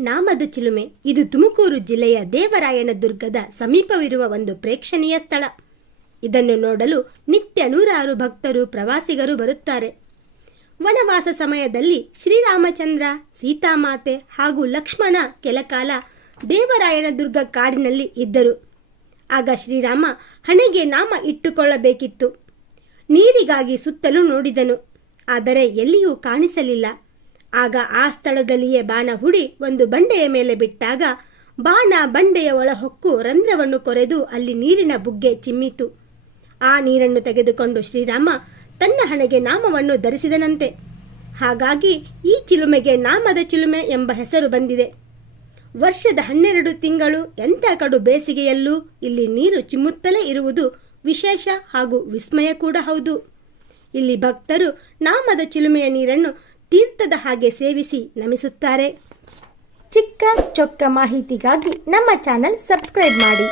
ನಾಮದ ಚಿಲುಮೆ. ಇದು ತುಮಕೂರು ಜಿಲ್ಲೆಯ ದೇವರಾಯನ ದುರ್ಗದ ಸಮೀಪವಿರುವ ಒಂದು ಪ್ರೇಕ್ಷಣೀಯ ಸ್ಥಳ. ಇದನ್ನು ನೋಡಲು ನಿತ್ಯ ನೂರಾರು ಭಕ್ತರು ಪ್ರವಾಸಿಗರು ಬರುತ್ತಾರೆ. ವನವಾಸ ಸಮಯದಲ್ಲಿ ಶ್ರೀರಾಮಚಂದ್ರ, ಸೀತಾಮಾತೆ ಹಾಗೂ ಲಕ್ಷ್ಮಣ ಕೆಲಕಾಲ ದೇವರಾಯನ ದುರ್ಗ ಕಾಡಿನಲ್ಲಿ ಇದ್ದರು. ಆಗ ಶ್ರೀರಾಮ ಹಣೆಗೆ ನಾಮ ಇಟ್ಟುಕೊಳ್ಳಬೇಕಿತ್ತು. ನೀರಿಗಾಗಿ ಸುತ್ತಲೂ ನೋಡಿದನು. ಆದರೆ ಎಲ್ಲಿಯೂ ಕಾಣಿಸಲಿಲ್ಲ. ಆಗ ಆ ಸ್ಥಳದಲ್ಲಿಯೇ ಬಾಣ ಹುಡಿ ಒಂದು ಬಂಡೆಯ ಮೇಲೆ ಬಿಟ್ಟಾಗ ಬಾಣ ಬಂಡೆಯ ಒಳಹೊಕ್ಕು ರಂಧ್ರವನ್ನು ಕೊರೆದು ಅಲ್ಲಿ ನೀರಿನ ಬುಗ್ಗೆ ಚಿಮ್ಮಿತು. ಆ ನೀರನ್ನು ತೆಗೆದುಕೊಂಡು ಶ್ರೀರಾಮ ತನ್ನ ಹಣೆಗೆ ನಾಮವನ್ನು ಧರಿಸಿದನಂತೆ. ಹಾಗಾಗಿ ಈ ಚಿಲುಮೆಗೆ ನಾಮದ ಚಿಲುಮೆ ಎಂಬ ಹೆಸರು ಬಂದಿದೆ. ವರ್ಷದ ಹನ್ನೆರಡು ತಿಂಗಳು ಎಂಥ ಕಡು ಬೇಸಿಗೆಯಲ್ಲೂ ಇಲ್ಲಿ ನೀರು ಚಿಮ್ಮುತ್ತಲೇ ಇರುವುದು ವಿಶೇಷ ಹಾಗೂ ವಿಸ್ಮಯ ಕೂಡ ಹೌದು. ಇಲ್ಲಿ ಭಕ್ತರು ನಾಮದ ಚಿಲುಮೆಯ ನೀರನ್ನು ತೀರ್ಥದ ಹಾಗೆ ಸೇವಿಸಿ ನಮಿಸುತ್ತಾರೆ. ಚಿಕ್ಕ ಚೊಕ್ಕ ಮಾಹಿತಿಗಾಗಿ ನಮ್ಮ ಚಾನಲ್ ಸಬ್ಸ್ಕ್ರೈಬ್ ಮಾಡಿ.